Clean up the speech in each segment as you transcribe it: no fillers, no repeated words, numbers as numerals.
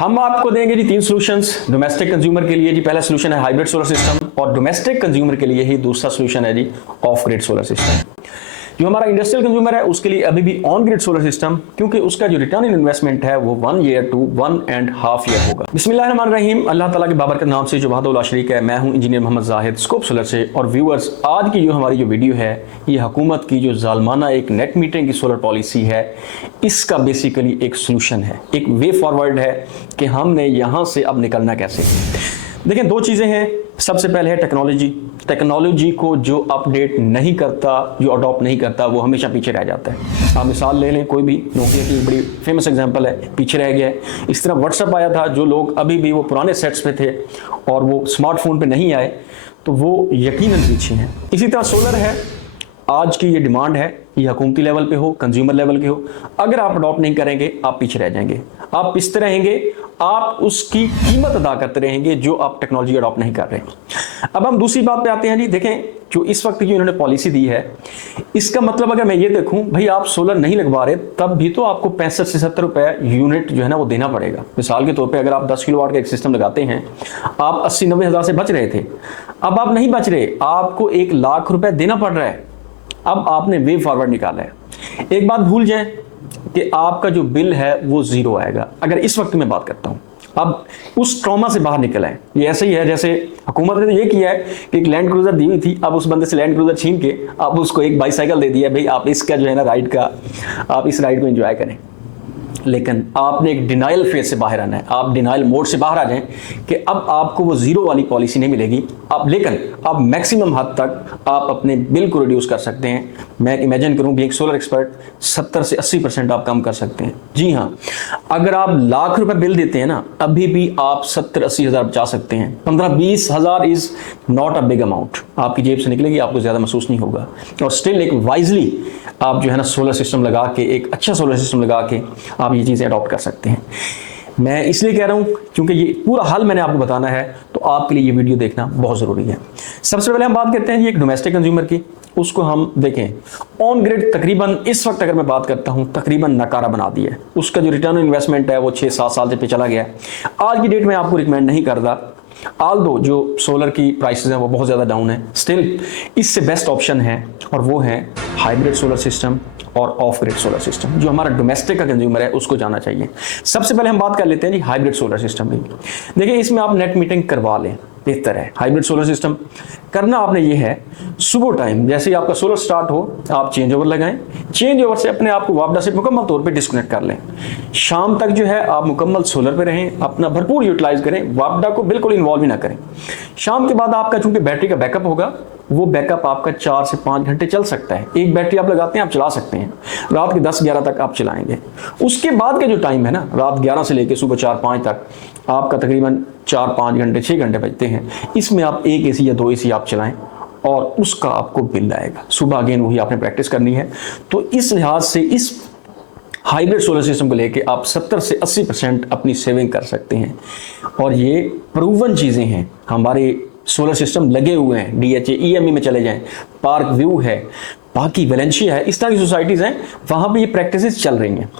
हम आपको देंगे जी 3 सॉल्यूशंस डोमेस्टिक कंज्यूमर के लिए। जी पहला सॉल्यूशन है हाइब्रिड सोलर सिस्टम और डोमेस्टिक कंज्यूमर के लिए ही दूसरा सॉल्यूशन है जी ऑफ ग्रिड सोलर सिस्टम। जो हमारा इंडस्ट्रियल कंज्यूमर है उसके लिए अभी भी ऑन ग्रिड सोलर सिस्टम, क्योंकि उसका जो रिटर्न इन इन्वेस्टमेंट है वो 1 ईयर टू 1.5 ईयर होगा। बिस्मिल्लाहिर्रहमानिर्रहीम, अल्लाह ताला के बाबरकत नाम से जो वहदहु ला शरीक है। मैं हूं engineer Mohammad Zahid Scope Solar से। और व्यूअर्स, आज की जो हमारी जो वीडियो है ये हुकूमत की जो जालमाना एक नेट मीटरिंग की सोलर पॉलिसी है, इसका बेसिकली एक सोल्यूशन है, एक वे फॉरवर्ड है कि हमने यहां से अब निकलना कैसे। देखिए, 2 चीजें हैं। सबसे पहले है टेक्नोलॉजी को जो अपडेट नहीं करता, जो अडॉप्ट नहीं करता, वो हमेशा पीछे रह जाता है। आप मिसाल ले लें, कोई भी नोकिया की बड़ी फेमस एग्जांपल है, पीछे रह गया है। इस तरह व्हाट्सएप आया था, जो लोग अभी भी वो पुराने सेट्स पे थे और वो स्मार्टफोन पे नहीं आए, तो वो यकीनन पीछे हैं। इसी तरह सोलर है, आज की ये डिमांड है, ये हुकूमती लेवल पे हो, कंज्यूमर लेवल के हो, अगर आप अडॉप्ट नहीं करेंगे आप पीछे रह जाएंगे, आप पिसते रहेंगे, आप उसकी कीमत अदा करते रहेंगे जो आप टेक्नोलॉजी अडॉप्ट नहीं कर रहे। अब हम दूसरी बात पे आते हैं जी। देखें, जो इस वक्त की इन्होंने पॉलिसी दी है, इसका मतलब अगर मैं ये देखूं, भाई आप सोलर नहीं लगवा रहे तब भी तो आपको 65 से 70 रुपए यूनिट जो है ना वो देना पड़ेगा। मिसाल के तौर पे अगर आप 10 किलोवाट का एक सिस्टम लगाते हैं, आप 80-90 हज़ार से बच रहे थे, अब आप नहीं बच रहे, आपको 1 लाख रुपए देना पड़ रहा है। अब आपने वे फॉरवर्ड निकाला है। एक बात भूल जाएं कि आपका जो बिल है वो 0 आएगा। अगर इस वक्त मैं बात करता हूं, अब उस ट्रॉमा से बाहर निकल आए। ये ऐसे ही है जैसे हुकूमत ने तो ये किया है कि एक लैंड क्रूजर दी हुई थी, अब उस बंदे से लैंड क्रूजर छीन के अब उसको एक बाईसाइकिल दे दिया, भाई आप इसका जो है ना राइड का, आप इस राइड को एंजॉय करें। लेकिन आपने एक डिनाइल फेज से बाहर आना है, आप डिनाइल मोड से बाहर आ जाएं कि अब आपको वो 0 वाली पॉलिसी नहीं मिलेगी। आप लेकिन आप मैक्सिमम हद तक आप अपने बिल को रिड्यूस कर सकते हैं। मैं इमेजिन करूं भी एक सोलर एक्सपर्ट 70 से 80% आप कम कर सकते हैं। जी हाँ, अगर आप लाख रुपए बिल देते हैं ना, अभी भी आप 70-80 हज़ार बचा सकते हैं। 15-20 हज़ार is not a big amount, आपकी जेब से निकलेगी, आपको ज्यादा महसूस नहीं होगा। और स्टिल एक वाइजली आप जो है ना सोलर सिस्टम लगा के, एक अच्छा सोलर सिस्टम लगा के आप ये चीजें अडॉप्ट कर सकते हैं। मैं इसलिए कह रहा हूं क्योंकि ये पूरा हल मैंने आपको बताना है, तो आपके लिए ये वीडियो देखना बहुत जरूरी है। सबसे पहले हम बात करते हैं ये एक डोमेस्टिक कंज्यूमर की। उसको हम देखें, ऑन ग्रिड तकरीबन इस वक्त अगर मैं बात करता हूं तकरीबन नकारा बना दिया है। उसका जो रिटर्न इन्वेस्टमेंट है वो 6-7 साल से पे चला गया है। आज की डेट में आपको रिकमेंड नहीं करता, आल्दो जो सोलर की प्राइसेस हैं वो बहुत ज़्यादा डाउन है, स्टिल इससे बेस्ट ऑप्शन है और वो है हाइब्रिड सोलर सिस्टम और ऑफ ग्रिड सोलर सिस्टम। जो हमारा डोमेस्टिक का कंज्यूमर है उसको जाना चाहिए। सबसे पहले हम बात कर लेते हैं जी हाइब्रिड सोलर सिस्टम की। देखिए, इसमें आप नेट मीटरिंग करवा लें, बेहतर है। हाइब्रिड सोलर सिस्टम करना आपने ये है, सुबह टाइम जैसे ही आपका सोलर स्टार्ट हो आप चेंज ओवर लगाएं, चेंज ओवर से अपने आप को वापडा से मुकम्मल तौर पे डिस्कनेक्ट कर लें। शाम तक जो है आप मुकम्मल सोलर पे रहें, अपना भरपूर यूटिलाइज करें, वापडा को बिल्कुल इन्वॉल्व ही ना करें। शाम के बाद आपका चूंकि बैटरी का बैकअप होगा, वो बैकअप आपका 4 से 5 घंटे चल सकता है। एक बैटरी आप लगाते हैं, आप चला सकते हैं, रात के 10-11 तक आप चलाएंगे। उसके बाद का जो टाइम है ना, रात 11 से लेकर सुबह 4-5 तक आपका तकरीबन 4-5 घंटे 6 घंटे बजते हैं। इसमें आप 1 एसी या 2 एसी आप चलाएं और उसका आपको बिल आएगा। सुबह अगेन वही आपने प्रैक्टिस करनी है। तो इस लिहाज से इस हाइब्रिड सोलर सिस्टम को लेके आप 70 से 80% अपनी सेविंग कर सकते हैं। और ये प्रूवन चीज़ें हैं, हमारे सोलर सिस्टम लगे हुए हैं। DHA EME में चले जाएं, पार्क व्यू है, बाकी वेलेंशिया है, इस तरह की सोसाइटीज़ हैं, वहाँ पे ये प्रैक्टिसेस चल रही हैं।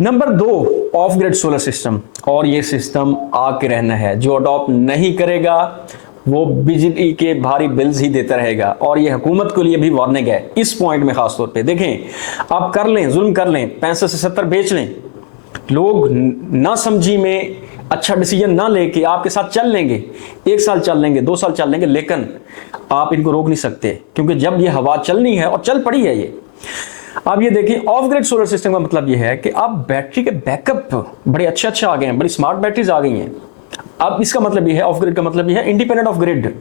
Number 2, of grid solar system. और ये सिस्टम आके रहना है, जो अडॉप्ट नहीं करेगा वो बिजली के भारी बिल्स ही देता रहेगा। और ये हुकूमत के लिए भी वार्निंग है इस पॉइंट में खास तौर पे। देखें, आप कर लें, जुल्म कर लें, 65 से 70 बेच लें, लोग ना समझी में अच्छा डिसीजन ना लेके आपके साथ चल लेंगे, 1 साल चल लेंगे, 2 साल चल लेंगे, लेकिन आप इनको रोक नहीं सकते, क्योंकि जब ये हवा चलनी है और चल पड़ी है ये। अब ये देखिए, ऑफ ग्रिड सोलर सिस्टम का मतलब ये है कि आप बैटरी के बैकअप बड़े अच्छे आ गए हैं, बड़ी स्मार्ट बैटरीज आ गई हैं। अब इसका मतलब ये है, ऑफ ग्रिड का मतलब ये है इंडिपेंडेंट ऑफ ग्रिड,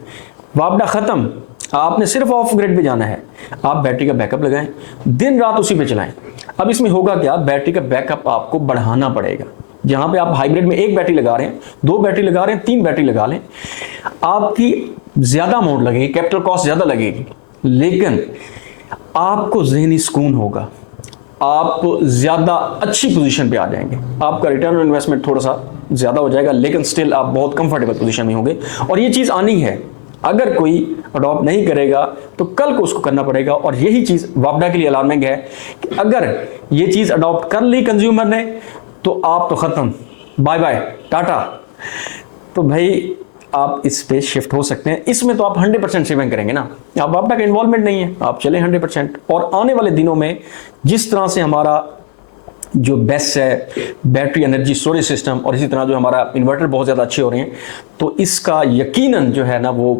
वापडा खत्म, आपने सिर्फ ऑफ ग्रिड पे जाना है। आप बैटरी का बैकअप लगाएं, दिन रात उसी पे चलाएं। अब इसमें होगा क्या, बैटरी का बैकअप आपको बढ़ाना पड़ेगा। जहां पे आप हाइब्रिड में 1 बैटरी लगा रहे हैं, 2 बैटरी लगा रहे हैं, 3 बैटरी लगा लें, आपकी ज्यादा अमाउंट लगेगी, कैपिटल कॉस्ट ज्यादा लगेगी, लेकिन आपको ज़हनी सुकून होगा, आप ज्यादा अच्छी पोजीशन पे आ जाएंगे, आपका रिटर्न ऑन इन्वेस्टमेंट थोड़ा सा ज्यादा हो जाएगा, लेकिन स्टिल आप बहुत कंफर्टेबल पोजीशन में होंगे। और ये चीज आनी है, अगर कोई अडॉप्ट नहीं करेगा तो कल को उसको करना पड़ेगा। और यही चीज वापडा के लिए अलार्मिंग है कि अगर ये चीज अडॉप्ट कर ली कंज्यूमर ने तो आप तो खत्म, बाय बाय टाटा। तो भाई आप इस पे शिफ्ट हो सकते हैं। इसमें तो आप 100% सेविंग करेंगे ना, अब आपका इन्वॉल्वमेंट नहीं है, आप चलें 100%। और आने वाले दिनों में जिस तरह से हमारा जो बेस्ट है बैटरी एनर्जी स्टोरेज सिस्टम और इसी तरह जो हमारा इन्वर्टर बहुत ज़्यादा अच्छे हो रहे हैं, तो इसका यकीनन जो है ना वो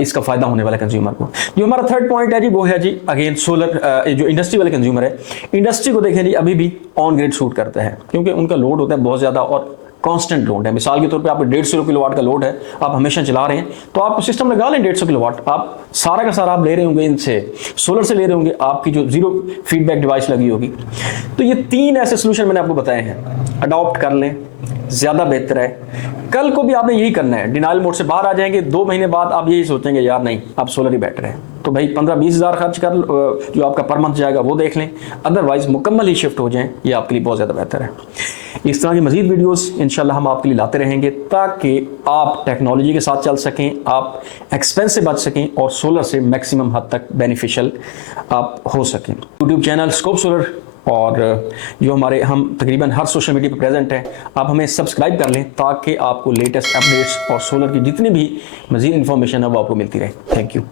इसका फ़ायदा होने वाला कंज्यूमर को। जो हमारा थर्ड पॉइंट है जी वो है जी अगेन सोलर। जो इंडस्ट्री वाले कंज्यूमर है, इंडस्ट्री को देखें जी अभी भी ऑन ग्रिड शूट करता है, क्योंकि उनका लोड होता है बहुत ज़्यादा और कांस्टेंट लोड है। मिसाल के तौर पे आप 150 किलोवाट का लोड है, आप हमेशा चला रहे हैं, तो आप सिस्टम लगा लें 150 किलोवाट, आप सारा का सारा आप ले रहे होंगे इनसे, सोलर से ले रहे होंगे, आपकी जो जीरो फीडबैक डिवाइस लगी होगी। तो ये 3 ऐसे सोल्यूशन मैंने आपको बताए हैं, अडॉप्ट कर लें, ज़्यादा बेहतर है। कल को भी आपने यही करना है, डिनाइल मोड से बाहर आ जाएंगे, 2 महीने बाद आप यही सोचेंगे यार नहीं अब सोलर ही बेटर है, तो भाई 15-20 हज़ार खर्च कर जो आपका पर मंथ जाएगा वो देख लें, अदरवाइज मुकम्मल ही शिफ्ट हो जाएं, ये आपके लिए बहुत ज़्यादा बेहतर है। इस तरह की मज़ीद वीडियोस इंशाल्लाह हम आपके लिए लाते रहेंगे ताकि आप टेक्नोलॉजी के साथ चल सकें, आप एक्सपेंस से बच सकें और सोलर से मैक्सिमम हद तक बेनिफिशियल आप हो सकें। यूट्यूब चैनल स्कोप सोलर और जो हमारे हम तकरीबन हर सोशल मीडिया पर प्रेजेंट हैं, आप हमें सब्सक्राइब कर लें ताकि आपको लेटेस्ट अपडेट्स और सोलर की जितनी भी मज़ीद इन्फॉर्मेशन है वो आपको मिलती रहे। Thank you.